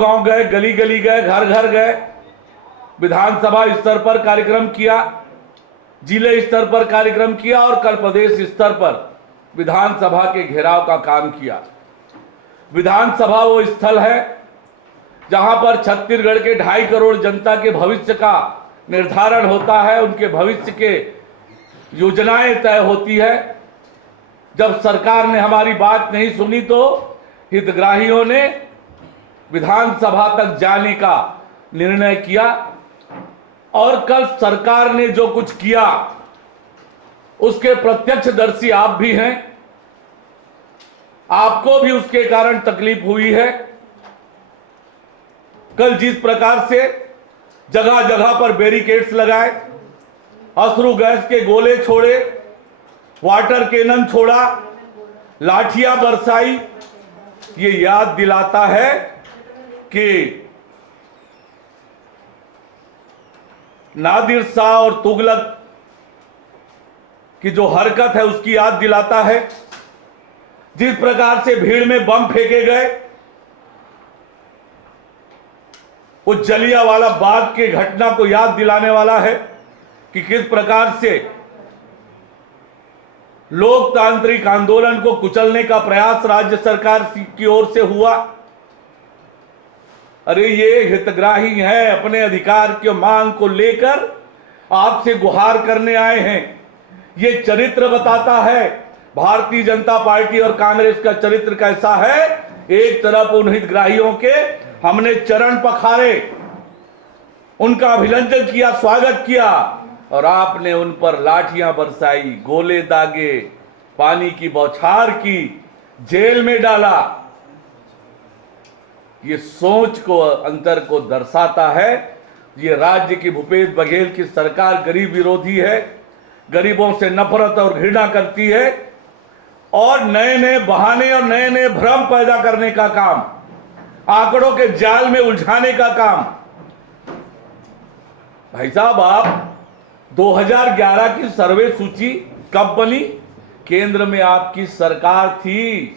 गांव गए, गली गली गए, घर घर गए, विधानसभा स्तर पर कार्यक्रम किया, जिले स्तर पर कार्यक्रम किया और कल प्रदेश स्तर पर विधानसभा के घेराव का काम किया। विधानसभा वो स्थल है जहां पर छत्तीसगढ़ के 2.5 करोड़ जनता के भविष्य का निर्धारण होता है, उनके भविष्य के योजनाएं तय होती है। जब सरकार ने हमारी बात नहीं सुनी तो हितग्राहियों ने विधानसभा तक जाने का निर्णय किया और कल सरकार ने जो कुछ किया उसके प्रत्यक्षदर्शी आप भी हैं। आपको भी उसके कारण तकलीफ हुई है। कल जिस प्रकार से जगह जगह पर बैरिकेड्स लगाए, अश्रु गैस के गोले छोड़े, वाटर कैनन छोड़ा, लाठियां बरसाई, ये याद दिलाता है कि नादिर शाह और तुगलक की जो हरकत है उसकी याद दिलाता है। जिस प्रकार से भीड़ में बम फेंके गए, वो जलियांवाला बाग के घटना को याद दिलाने वाला है कि किस प्रकार से लोकतांत्रिक आंदोलन को कुचलने का प्रयास राज्य सरकार की ओर से हुआ। अरे ये हितग्राही हैं, अपने अधिकार की मांग को लेकर आपसे गुहार करने आए हैं। ये चरित्र बताता है भारतीय जनता पार्टी और कांग्रेस का चरित्र कैसा है। एक तरफ उन हितग्राहियों के हमने चरण पखारे, उनका अभिनंदन किया, स्वागत किया और आपने उन पर लाठियां बरसाई, गोले दागे, पानी की बौछार की, जेल में डाला। ये सोच को, अंतर को दर्शाता है। ये राज्य की भूपेश बघेल की सरकार गरीब विरोधी है, गरीबों से नफरत और घृणा करती है और नए नए बहाने और नए नए भ्रम पैदा करने का काम, आंकड़ों के जाल में उलझाने का काम। भाई साहब, आप 2011 की सर्वे सूची कब बनी? केंद्र में आपकी सरकार थी,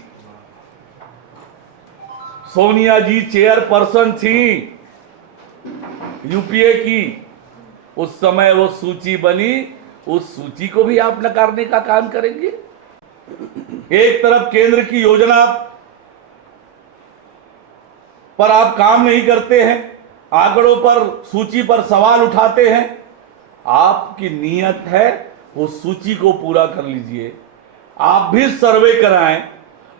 सोनिया जी चेयरपर्सन थी यूपीए की, उस समय वो सूची बनी। उस सूची को भी आप नकारने का काम करेंगे। एक तरफ केंद्र की योजना पर आप काम नहीं करते हैं, आंकड़ों पर, सूची पर सवाल उठाते हैं। आपकी नीयत है वो सूची को पूरा कर लीजिए, आप भी सर्वे कराएं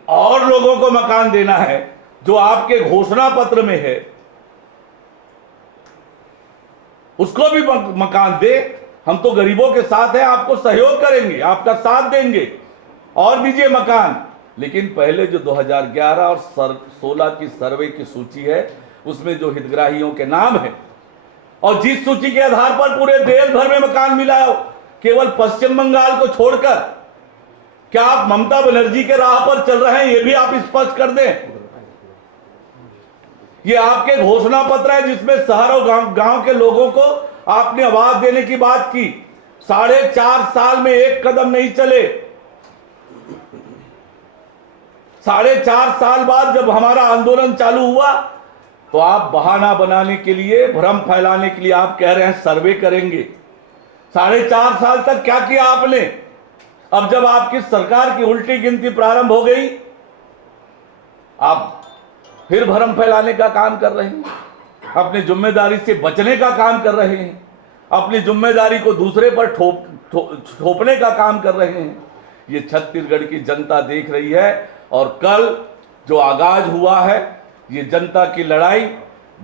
और लोगों को मकान देना है जो आपके घोषणा पत्र में है, उसको भी मकान दे। हम तो गरीबों के साथ हैं, आपको सहयोग करेंगे, आपका साथ देंगे और दीजिए मकान। लेकिन पहले जो 2011 और 16 की सर्वे की सूची है उसमें जो हितग्राहियों के नाम है और जिस सूची के आधार पर पूरे देश भर में मकान मिला है, केवल पश्चिम बंगाल को छोड़कर, क्या आप ममता बनर्जी के राह पर चल रहे हैं? ये भी आप स्पष्ट कर दें। ये आपके घोषणा पत्र है जिसमें शहर और गांव के लोगों को आपने आवाज देने की बात की। 4.5 साल में एक कदम नहीं चले। 4.5 साल बाद जब हमारा आंदोलन चालू हुआ तो आप बहाना बनाने के लिए, भ्रम फैलाने के लिए आप कह रहे हैं सर्वे करेंगे। 4.5 साल तक क्या किया आपने? अब जब आपकी सरकार की उल्टी गिनती प्रारंभ हो गई, आप फिर भ्रम फैलाने का काम कर रहे हैं, अपनी जिम्मेदारी से बचने का काम कर रहे हैं, अपनी जिम्मेदारी को दूसरे पर थोपने का काम कर रहे हैं। ये छत्तीसगढ़ की जनता देख रही है और कल जो आगाज हुआ है, ये जनता की लड़ाई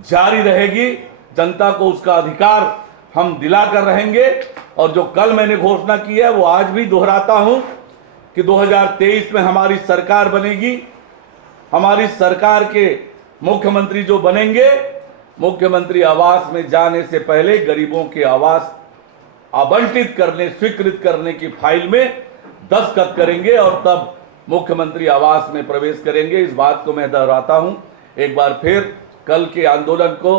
जारी रहेगी। जनता को उसका अधिकार हम दिलाकर रहेंगे और जो कल मैंने घोषणा की है वो आज भी दोहराता हूं कि 2023 में हमारी सरकार बनेगी। हमारी सरकार के मुख्यमंत्री जो बनेंगे, मुख्यमंत्री आवास में जाने से पहले गरीबों के आवास आवंटित करने, स्वीकृत करने की फाइल में दस्तखत करेंगे और तब मुख्यमंत्री आवास में प्रवेश करेंगे। इस बात को मैं दोहराता हूं। एक बार फिर कल के आंदोलन को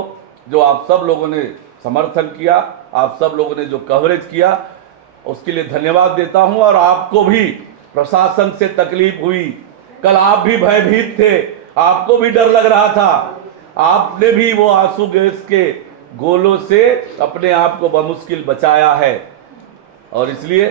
जो आप सब लोगों ने समर्थन किया, आप सब लोगों ने जो कवरेज किया, उसके लिए धन्यवाद देता हूं। और आपको भी प्रशासन से तकलीफ हुई, कल आप भी भयभीत थे, आपको भी डर लग रहा था, आपने भी वो आंसू गैस के गोलों से अपने आप को बमुश्किल बचाया है। और इसलिए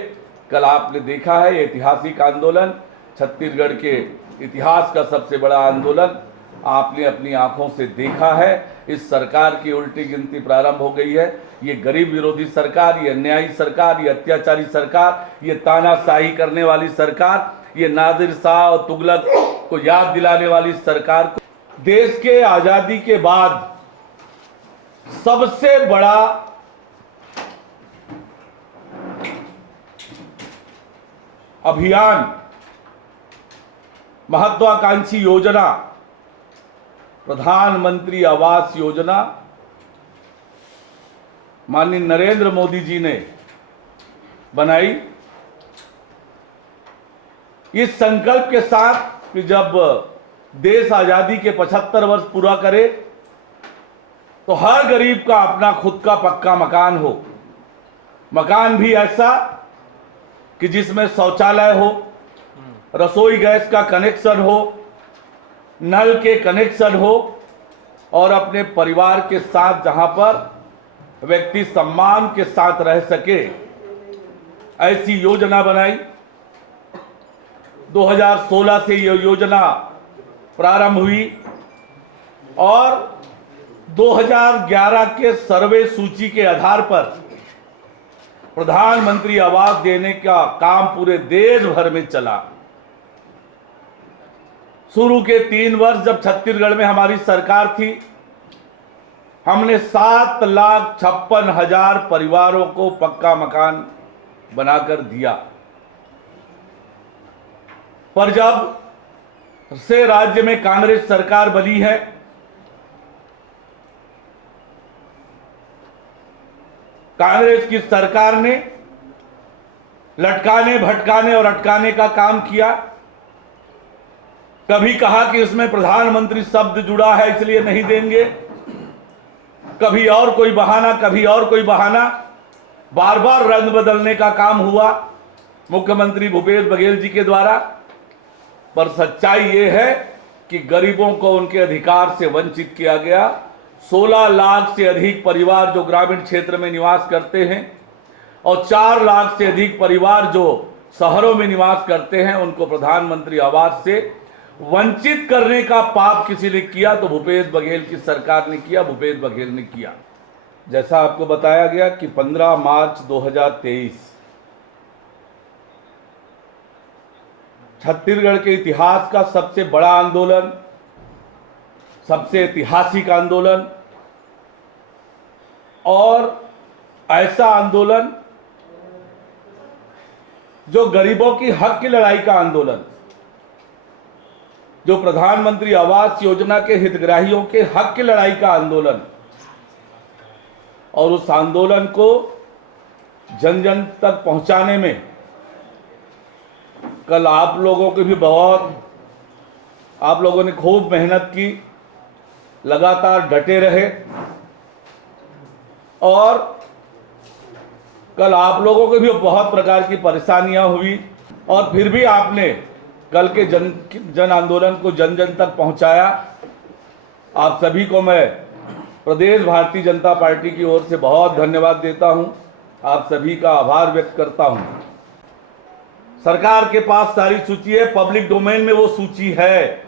कल आपने देखा है ये ऐतिहासिक आंदोलन, छत्तीसगढ़ के इतिहास का सबसे बड़ा आंदोलन आपने अपनी आंखों से देखा है। इस सरकार की उल्टी गिनती प्रारंभ हो गई है। ये गरीब विरोधी सरकार, ये अन्यायी सरकार, ये अत्याचारी सरकार, ये तानाशाही करने वाली सरकार, ये नादिर शाह और तुगलक को याद दिलाने वाली सरकार, देश के आजादी के बाद सबसे बड़ा अभियान, महत्वाकांक्षी योजना, प्रधानमंत्री आवास योजना माननीय नरेंद्र मोदी जी ने बनाई, इस संकल्प के साथ कि जब देश आजादी के 75 वर्ष पूरा करे तो हर गरीब का अपना खुद का पक्का मकान हो। मकान भी ऐसा कि जिसमें शौचालय हो, रसोई गैस का कनेक्शन हो, नल के कनेक्शन हो और अपने परिवार के साथ जहां पर व्यक्ति सम्मान के साथ रह सके, ऐसी योजना बनाई। 2016 से यह योजना प्रारंभ हुई और 2011 के सर्वे सूची के आधार पर प्रधानमंत्री आवास देने का काम पूरे देश भर में चला। शुरू के 3 वर्ष जब छत्तीसगढ़ में हमारी सरकार थी, हमने 7,56,000 परिवारों को पक्का मकान बनाकर दिया। पर जब से राज्य में कांग्रेस सरकार बनी है, कांग्रेस की सरकार ने लटकाने, भटकाने और अटकाने का काम किया। कभी कहा कि इसमें प्रधानमंत्री शब्द जुड़ा है इसलिए नहीं देंगे, कभी और कोई बहाना, कभी और कोई बहाना, बार बार रंग बदलने का काम हुआ मुख्यमंत्री भूपेश बघेल जी के द्वारा। पर सच्चाई ये है कि गरीबों को उनके अधिकार से वंचित किया गया। 16 लाख से अधिक परिवार जो ग्रामीण क्षेत्र में निवास करते हैं और 4 लाख से अधिक परिवार जो शहरों में निवास करते हैं, उनको प्रधानमंत्री आवास से वंचित करने का पाप किसी ने किया तो भूपेश बघेल की सरकार ने किया, भूपेश बघेल ने किया। जैसा आपको बताया गया कि 15 मार्च 2023 छत्तीसगढ़ के इतिहास का सबसे बड़ा आंदोलन, सबसे ऐतिहासिक आंदोलन और ऐसा आंदोलन जो गरीबों की हक की लड़ाई का आंदोलन, जो प्रधानमंत्री आवास योजना के हितग्राहियों के हक की लड़ाई का आंदोलन, और उस आंदोलन को जन जन तक पहुंचाने में कल आप लोगों की भी आप लोगों ने खूब मेहनत की, लगातार डटे रहे और कल आप लोगों को भी बहुत प्रकार की परेशानियां हुई और फिर भी आपने कल के जन आंदोलन को जन जन तक पहुंचाया। आप सभी को मैं प्रदेश भारतीय जनता पार्टी की ओर से बहुत धन्यवाद देता हूं, आप सभी का आभार व्यक्त करता हूं। सरकार के पास सारी सूची है, पब्लिक डोमेन में वो सूची है।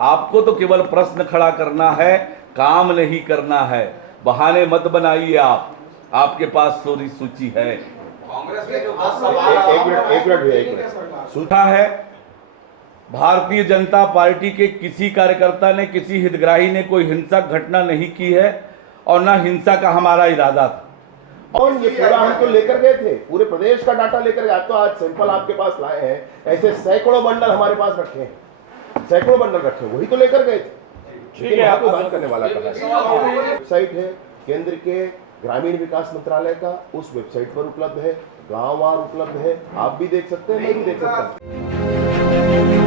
आपको तो केवल प्रश्न खड़ा करना है, काम नहीं करना है। बहाने मत बनाइए, आपके पास सारी सूची है। कांग्रेस के जो एक मिनट सूचा है। भारतीय जनता पार्टी के किसी कार्यकर्ता ने, किसी हितग्राही ने कोई हिंसक घटना नहीं की है और न हिंसा का हमारा इरादा था। और ये पूरा हम तो लेकर गए थे, पूरे प्रदेश का डाटा लेकर गए। तो आज सैंपल आपके पास लाए हैं, ऐसे सैकड़ों बंडल हमारे पास रखे हैं, सैकड़ों बंडल रखे हैं, वही तो लेकर गए थे। ठीक है, आपको बात करने वाला कहा। वेबसाइट है केंद्र के ग्रामीण विकास मंत्रालय का, उस वेबसाइट पर उपलब्ध है, गांववार उपलब्ध है, आप भी देख सकते हैं, मैं भी देख सकता हूँ।